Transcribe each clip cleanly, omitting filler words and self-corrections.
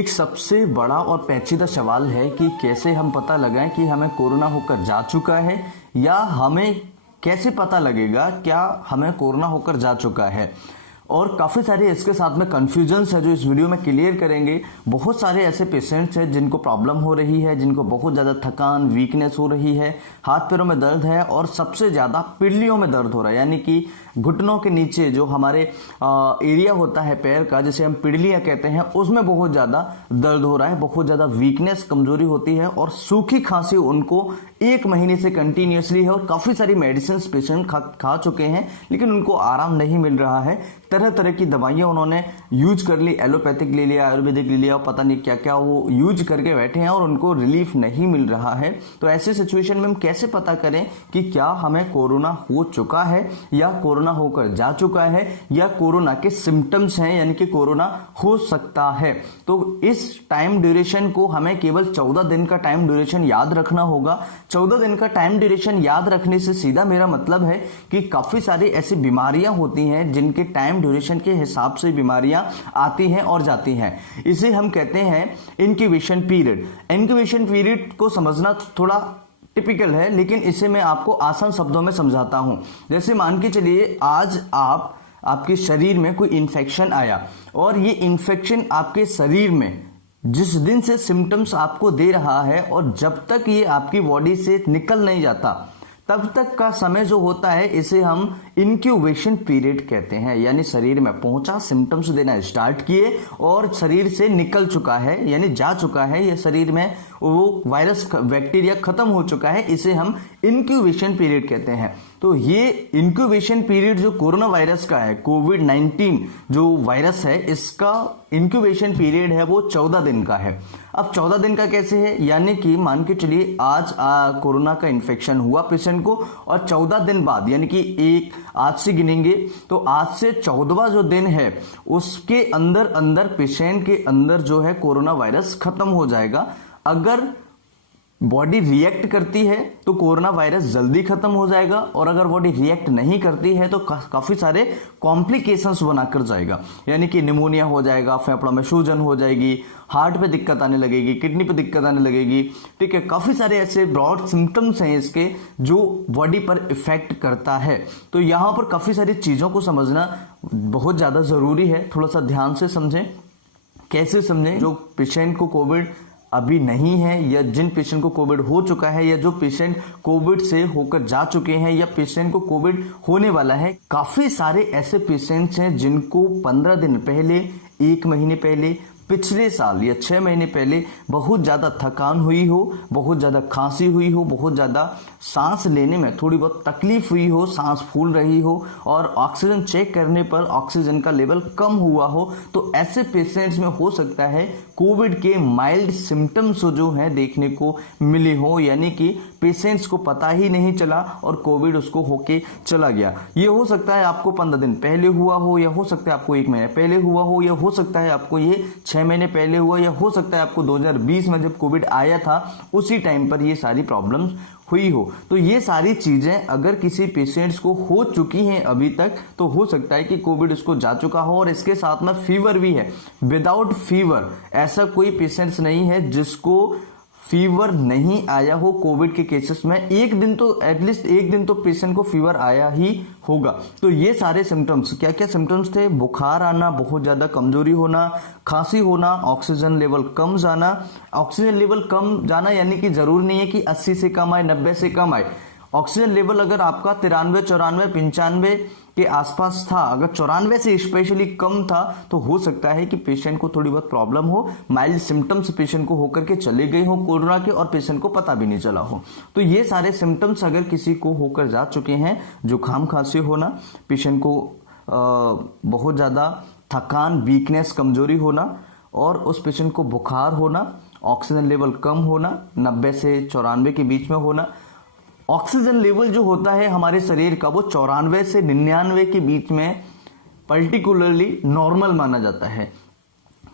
एक सबसे बड़ा और पेचीदा सवाल है कि कैसे हम पता लगाएं कि हमें कोरोना होकर जा चुका है या हमें कैसे पता लगेगा क्या हमें कोरोना होकर जा चुका है। और काफ़ी सारे इसके साथ में कन्फ्यूजन्स है जो इस वीडियो में क्लियर करेंगे। बहुत सारे ऐसे पेशेंट्स हैं जिनको प्रॉब्लम हो रही है, जिनको बहुत ज़्यादा थकान, वीकनेस हो रही है, हाथ पैरों में दर्द है और सबसे ज़्यादा पिंडलियों में दर्द हो रहा है, यानी कि घुटनों के नीचे जो हमारे एरिया होता है पैर का, जिसे हम पिंडलियाँ कहते हैं, उसमें बहुत ज़्यादा दर्द हो रहा है, बहुत ज़्यादा वीकनेस, कमजोरी होती है और सूखी खांसी उनको 1 महीने से कंटिन्यूसली है और काफ़ी सारी मेडिसिन पेशेंट खा चुके हैं लेकिन उनको आराम नहीं मिल रहा है। तरह तरह की दवाइयाँ उन्होंने यूज कर ली, एलोपैथिक ले लिया, आयुर्वेदिक ले लिया, पता नहीं क्या क्या वो यूज करके बैठे हैं और उनको रिलीफ नहीं मिल रहा है। तो ऐसे सिचुएशन में हम कैसे पता करें कि क्या हमें कोरोना हो चुका है या कोरोना होकर जा चुका है या कोरोना के सिम्टम्स हैं, यानी कि कोरोना हो सकता है। तो इस टाइम ड्यूरेशन को हमें केवल 14 दिन का टाइम ड्यूरेशन याद रखना होगा। 14 दिन का टाइम ड्यूरेशन याद रखने से सीधा मेरा मतलब है कि काफी सारी ऐसी बीमारियां होती हैं जिनके टाइम ड्यूरेशन के हिसाब से बीमारियां आती हैं और जाती हैं। इसे हम कहते हैं इंक्यूबेशन पीरियड। इंक्यूबेशन पीरियड को समझना थोड़ा टिपिकल है, लेकिन इसे मैं आपको आसान शब्दों में समझाता हूं। जैसे मान के चलिए आज आपके शरीर में कोई इन्फेक्शन आया और ये इन्फेक्शन आपके शरीर में जिस दिन से सिम्टम्स आपको दे रहा है और जब तक ये आपकी बॉडी से निकल नहीं जाता तब तक का समय जो होता है इसे हम इंक्यूबेशन पीरियड कहते हैं। यानी शरीर में पहुंचा, सिम्टम्स देना स्टार्ट किए और शरीर से निकल चुका है, यानी जा चुका है, ये शरीर में वो वायरस बैक्टीरिया खत्म हो चुका है, इसे हम इंक्यूबेशन पीरियड कहते हैं। तो ये इंक्यूबेशन पीरियड जो कोरोना वायरस का है, कोविड-19 जो वायरस है, इसका इंक्यूबेशन पीरियड है वो 14 दिन का है। अब 14 दिन का कैसे है, यानी कि मान के चलिए आज कोरोना का इन्फेक्शन हुआ पेशेंट को और 14 दिन बाद, यानी कि आज से गिनेंगे तो आज से 14वां जो दिन है उसके अंदर पेशेंट के अंदर जो है कोरोना वायरस खत्म हो जाएगा। अगर बॉडी रिएक्ट करती है तो कोरोना वायरस जल्दी खत्म हो जाएगा और अगर बॉडी रिएक्ट नहीं करती है तो काफी सारे कॉम्प्लिकेशंस बनाकर जाएगा, यानी कि निमोनिया हो जाएगा, फेफड़ों में सूजन हो जाएगी, हार्ट पे दिक्कत आने लगेगी, किडनी पे दिक्कत आने लगेगी। ठीक है, काफी सारे ऐसे ब्रॉड सिम्टम्स हैं इसके जो बॉडी पर इफेक्ट करता है। तो यहाँ पर काफी सारी चीजों को समझना बहुत ज्यादा जरूरी है। थोड़ा सा ध्यान से समझें। कैसे समझें? जो पेशेंट को कोविड अभी नहीं है या जिन पेशेंट को कोविड हो चुका है या जो पेशेंट कोविड से होकर जा चुके हैं या पेशेंट को कोविड होने वाला है, काफी सारे ऐसे पेशेंट्स हैं जिनको 15 दिन पहले, 1 महीने पहले, पिछले साल या 6 महीने पहले बहुत ज़्यादा थकान हुई हो, बहुत ज़्यादा खांसी हुई हो, बहुत ज़्यादा सांस लेने में थोड़ी बहुत तकलीफ हुई हो, सांस फूल रही हो और ऑक्सीजन चेक करने पर ऑक्सीजन का लेवल कम हुआ हो। तो ऐसे पेशेंट्स में हो सकता है कोविड के माइल्ड सिम्टम्स जो हैं देखने को मिले हो, यानी कि पेशेंट्स को पता ही नहीं चला और कोविड उसको होके चला गया। ये हो सकता है आपको 15 दिन पहले हुआ हो, या हो सकता है आपको 1 महीने पहले हुआ हो, या हो सकता है आपको ये 6 महीने पहले हुआ, या हो सकता है आपको 2020 में जब कोविड आया था उसी टाइम पर ये सारी प्रॉब्लम्स हुई हो। तो ये सारी चीजें अगर किसी पेशेंट्स को हो चुकी हैं अभी तक तो हो सकता है कि कोविड उसको जा चुका हो और इसके साथ में फीवर भी है। विदाउट फीवर ऐसा कोई पेशेंट्स नहीं है जिसको फीवर नहीं आया हो कोविड के केसेस में। एक दिन तो एटलीस्ट 1 दिन तो पेशेंट को फीवर आया ही होगा। तो ये सारे सिम्टम्स, क्या क्या सिम्टम्स थे? बुखार आना, बहुत ज्यादा कमजोरी होना, खांसी होना, ऑक्सीजन लेवल कम जाना। ऑक्सीजन लेवल कम जाना यानी कि जरूरी नहीं है कि 80 से कम आए, 90 से कम आए। ऑक्सीजन लेवल अगर आपका 93, 94, 95 के आसपास था, अगर 94 से स्पेशली कम था तो हो सकता है कि पेशेंट को थोड़ी बहुत प्रॉब्लम हो, माइल्ड सिम्टम्स पेशेंट को होकर के चले गए हो कोरोना के और पेशेंट को पता भी नहीं चला हो। तो ये सारे सिम्टम्स अगर किसी को होकर जा चुके हैं, जुकाम खांसी होना, पेशेंट को बहुत ज़्यादा थकान, वीकनेस, कमजोरी होना और उस पेशेंट को बुखार होना, ऑक्सीजन लेवल कम होना, 90 से 94 के बीच में होना। ऑक्सीजन लेवल जो होता है हमारे शरीर का वो 94 से 99 के बीच में पर्टिकुलरली नॉर्मल माना जाता है।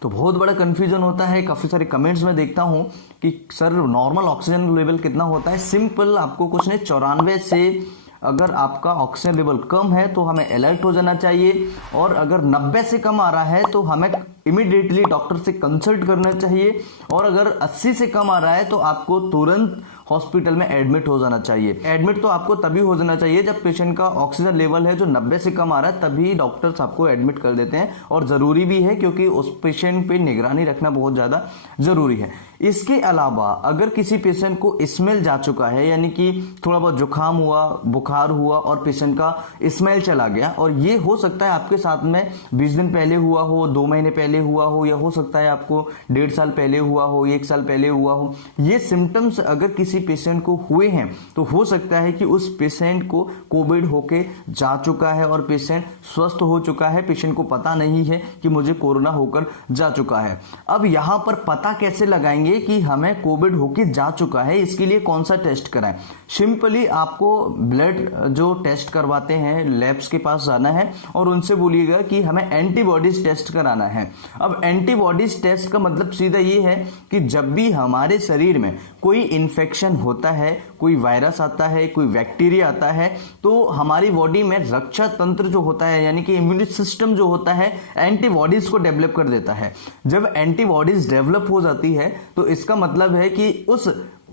तो बहुत बड़ा कंफ्यूजन होता है, काफी सारे कमेंट्स में देखता हूं कि सर नॉर्मल ऑक्सीजन लेवल कितना होता है। सिंपल, आपको कुछ नहीं, 94 से अगर आपका ऑक्सीजन लेवल कम है तो हमें अलर्ट हो जाना चाहिए, और अगर 90 से कम आ रहा है तो हमें इमीडिएटली डॉक्टर से कंसल्ट करना चाहिए, और अगर 80 से कम आ रहा है तो आपको तुरंत हॉस्पिटल में एडमिट हो जाना चाहिए। एडमिट तो आपको तभी हो जाना चाहिए जब पेशेंट का ऑक्सीजन लेवल है जो 90 से कम आ रहा है, तभी डॉक्टर्स आपको एडमिट कर देते हैं, और ज़रूरी भी है क्योंकि उस पेशेंट पे निगरानी रखना बहुत ज़्यादा ज़रूरी है। इसके अलावा अगर किसी पेशेंट को स्मेल जा चुका है, यानी कि थोड़ा बहुत जुकाम हुआ, बुखार हुआ और पेशेंट का स्मेल चला गया, और ये हो सकता है आपके साथ में 20 दिन पहले हुआ हो, 2 महीने पहले हुआ हो, या हो सकता है आपको 1.5 साल पहले हुआ हो, 1 साल पहले हुआ हो, ये सिम्टम्स अगर किसी पेशेंट को हुए हैं तो हो सकता है कि उस पेशेंट को कोविड होके जा चुका है और पेशेंट स्वस्थ हो चुका है, पेशेंट को पता नहीं है कि मुझे कोरोना होकर जा चुका है। अब यहां पर पता कैसे लगाएंगे कि हमें कोविड होके जा चुका है, इसके लिए कौन सा टेस्ट कराएं? सिंपली आपको ब्लड जो टेस्ट करवाते हैं लैब्स के पास जाना है और उनसे बोलिएगा कि हमें एंटीबॉडीज टेस्ट कराना है। अब एंटीबॉडीज टेस्ट का मतलब सीधा ये है कि जब भी हमारे शरीर में कोई इन्फेक्शन होता है, कोई वायरस आता है, कोई बैक्टीरिया आता है, तो हमारी बॉडी में रक्षा तंत्र जो होता है, यानी कि इम्यूनिटी सिस्टम जो होता है, एंटीबॉडीज को डेवलप कर देता है। जब एंटीबॉडीज डेवलप हो जाती है तो इसका मतलब है कि उस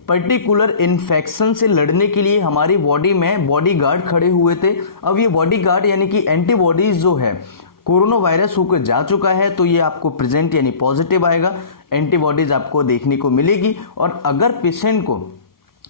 पर्टिकुलर इन्फेक्शन से लड़ने के लिए हमारी बॉडी में बॉडी गार्ड खड़े हुए थे। अब ये बॉडी गार्ड यानी कि एंटीबॉडीज जो है कोरोना वायरस होकर जा चुका है, तो ये आपको प्रेजेंट यानी पॉजिटिव आएगा, एंटीबॉडीज आपको देखने को मिलेगी। और अगर पेशेंट को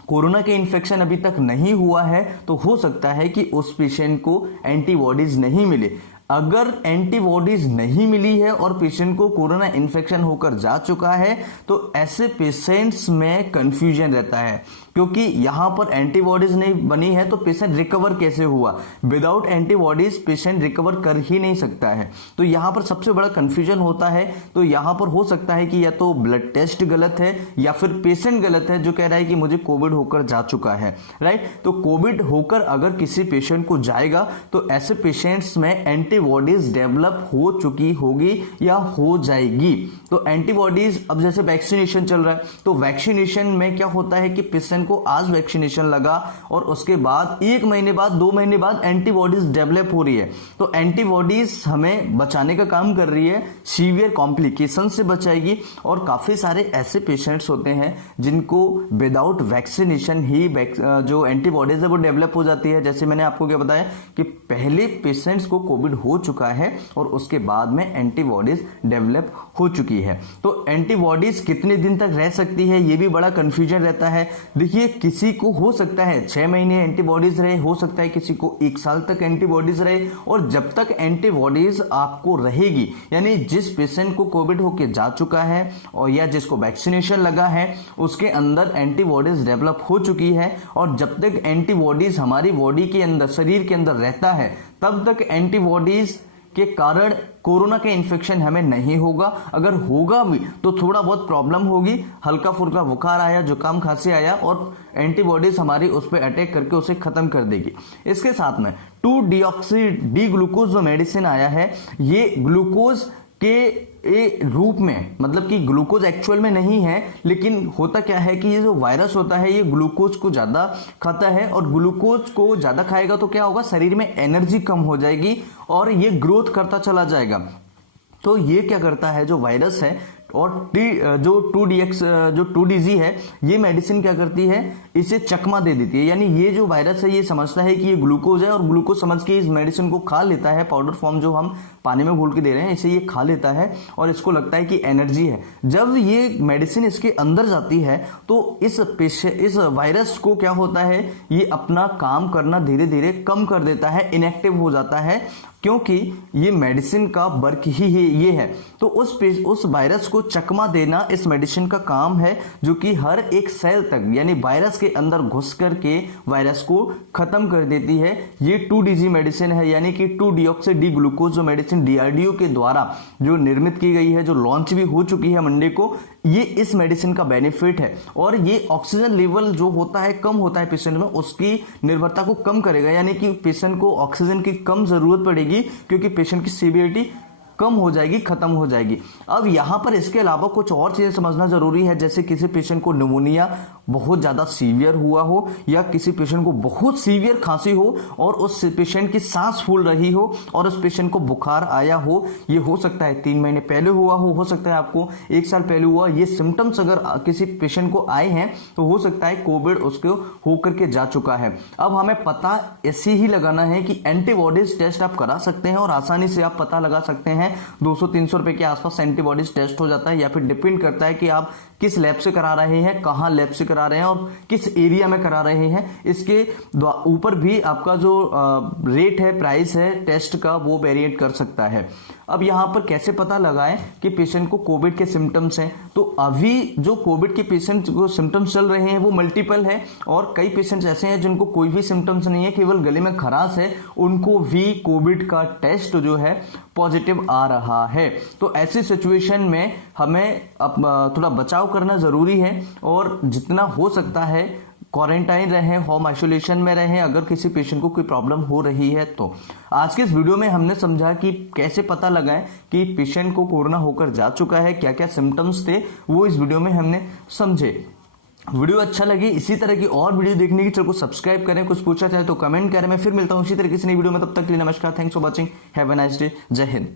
कोरोना के इन्फेक्शन अभी तक नहीं हुआ है तो हो सकता है कि उस पेशेंट को एंटीबॉडीज नहीं मिले। अगर एंटीबॉडीज नहीं मिली है और पेशेंट को कोरोना इन्फेक्शन होकर जा चुका है तो ऐसे पेशेंट्स में कंफ्यूजन रहता है, क्योंकि यहां पर एंटीबॉडीज नहीं बनी है तो पेशेंट रिकवर कैसे हुआ। विदाउट एंटीबॉडीज पेशेंट रिकवर कर ही नहीं सकता है, तो यहां पर सबसे बड़ा कंफ्यूजन होता है। तो यहां पर हो सकता है कि या तो ब्लड टेस्ट गलत है या फिर पेशेंट गलत है जो कह रहा है कि मुझे कोविड होकर जा चुका है, राइट। तो कोविड होकर अगर किसी पेशेंट को जाएगा तो ऐसे पेशेंट्स में एंटीबॉडीज डेवलप हो चुकी होगी या हो जाएगी। तो एंटीबॉडीज, अब जैसे वैक्सीनेशन चल रहा है तो वैक्सीनेशन में क्या होता है कि पेशेंट को आज वैक्सीनेशन लगा और उसके बाद 1 महीने बाद 2 महीने बाद एंटीबॉडीज डेवलप हो रही है, तो एंटीबॉडीज हमें बचाने का काम कर रही है, सीवियर कॉम्प्लिकेशन से बचाएगी। और काफी सारे ऐसे पेशेंट्स होते हैं जिनको विदाउट वैक्सीनेशन ही जो एंटीबॉडीज है वो डेवलप हो जाती है। जैसे मैंने आपको क्या बताया कि पहले पेशेंट्स को कोविड हो चुका है और उसके बाद में एंटीबॉडीज डेवलप हो चुकी है। तो एंटीबॉडीज कितने दिन तक रह सकती है ये भी बड़ा कंफ्यूजन रहता है। देखिए, किसी को हो सकता है 6 महीने एंटीबॉडीज रहे, हो सकता है किसी को 1 साल तक एंटीबॉडीज रहे, और जब तक एंटीबॉडीज आपको रहेगी, यानी जिस पेशेंट को कोविड होके जा चुका है और या जिसको वैक्सीनेशन लगा है उसके अंदर एंटीबॉडीज डेवलप हो चुकी है, और जब तक एंटीबॉडीज हमारी बॉडी के अंदर, शरीर के अंदर रहता है, तब तक एंटीबॉडीज के कारण कोरोना के इन्फेक्शन हमें नहीं होगा। अगर होगा भी तो थोड़ा बहुत प्रॉब्लम होगी, हल्का फुल्का बुखार आया, जुकाम खांसी आया, और एंटीबॉडीज हमारी उस पर अटैक करके उसे खत्म कर देगी। इसके साथ में 2-डीऑक्सी डी ग्लूकोज जो मेडिसिन आया है, ये ग्लूकोज के रूप में, मतलब कि ग्लूकोज एक्चुअल में नहीं है, लेकिन होता क्या है कि ये जो वायरस होता है ये ग्लूकोज को ज्यादा खाता है, और ग्लूकोज को ज्यादा खाएगा तो क्या होगा, शरीर में एनर्जी कम हो जाएगी और ये ग्रोथ करता चला जाएगा। तो ये क्या करता है जो वायरस है, और जो 2DG है, ये मेडिसिन क्या करती है, इसे चकमा दे देती है। यानी ये जो वायरस है ये समझता है कि ये ग्लूकोज है और ग्लूकोज समझ के इस मेडिसिन को खा लेता है, पाउडर फॉर्म जो हम पानी में घोल के दे रहे हैं इसे ये खा लेता है और इसको लगता है कि एनर्जी है। जब ये मेडिसिन इसके अंदर जाती है तो इस वायरस को क्या होता है, ये अपना काम करना धीरे धीरे कम कर देता है, इनएक्टिव हो जाता है, क्योंकि ये मेडिसिन का वर्क ही ये है। तो उस वायरस को चकमा देना इस मेडिसिन का काम है, जो कि हर एक सेल तक, यानी वायरस के अंदर घुस करके वायरस को खत्म कर देती है। ये 2DG मेडिसिन है, यानी कि 2-डीऑक्सी डी ग्लूकोज जो मेडिसिन DRDO के द्वारा जो निर्मित की गई है, जो लॉन्च भी हो चुकी है मंडे को, ये इस मेडिसिन का बेनिफिट है। और ये ऑक्सीजन लेवल जो होता है कम होता है पेशेंट में, उसकी निर्भरता को कम करेगा, यानी कि पेशेंट को ऑक्सीजन की कम जरूरत पड़ेगी क्योंकि पेशेंट की सीवियरिटी कम हो जाएगी, खत्म हो जाएगी। अब यहाँ पर इसके अलावा कुछ और चीजें समझना जरूरी है, जैसे किसी पेशेंट को निमोनिया बहुत ज्यादा सीवियर हुआ हो या किसी पेशेंट को बहुत सीवियर खांसी हो और उस पेशेंट की सांस फूल रही हो और उस पेशेंट को बुखार आया हो। ये हो सकता है 3 महीने पहले हुआ हो सकता है आपको 1 साल पहले हुआ। ये सिम्टम्स अगर किसी पेशेंट को आए हैं तो हो सकता है कोविड उसको होकर के जा चुका है। अब हमें पता ऐसे ही लगाना है कि एंटीबॉडीज टेस्ट आप करा सकते हैं और आसानी से आप पता लगा सकते हैं। 200-300 रुपए के आसपास एंटीबॉडीज टेस्ट हो जाता है, या फिर डिपेंड करता है कि आप किस लैब से करा रहे हैं, कहां लैब से करा रहे हैं और किस एरिया में करा रहे हैं। इसके ऊपर भी आपका जो रेट है, प्राइस है टेस्ट का, वो वेरिएट कर सकता है। अब यहां पर कैसे पता लगाएं कि पेशेंट को कोविड के सिम्टम्स हैं, तो अभी जो कोविड के पेशेंट को सिम्टम्स चल रहे हैं वो मल्टीपल है और कई पेशेंट्स ऐसे हैं जिनको कोई भी सिम्टम्स नहीं है, केवल गले में खराश है, उनको भी कोविड का टेस्ट जो है पॉजिटिव आ रहा है। तो ऐसी सिचुएशन में हमें अब थोड़ा बचाव करना जरूरी है और जितना हो सकता है क्वारंटाइन रहें, होम आइसोलेशन में रहें अगर किसी पेशेंट को कोई प्रॉब्लम हो रही है तो। आज के इस वीडियो में हमने समझा कि कैसे पता लगाएं कि पेशेंट को कोरोना होकर जा चुका है, क्या क्या सिम्टम्स थे वो इस वीडियो में हमने समझे। वीडियो अच्छा लगे, इसी तरह की और वीडियो देखने की चैनल को सब्सक्राइब करें, कुछ पूछा चाहे तो कमेंट करें। मैं फिर मिलता हूं इसी तरह किसी नई वीडियो में, तब तक के लिए नमस्कार, thanks for watching, have a nice day, जय हिंद।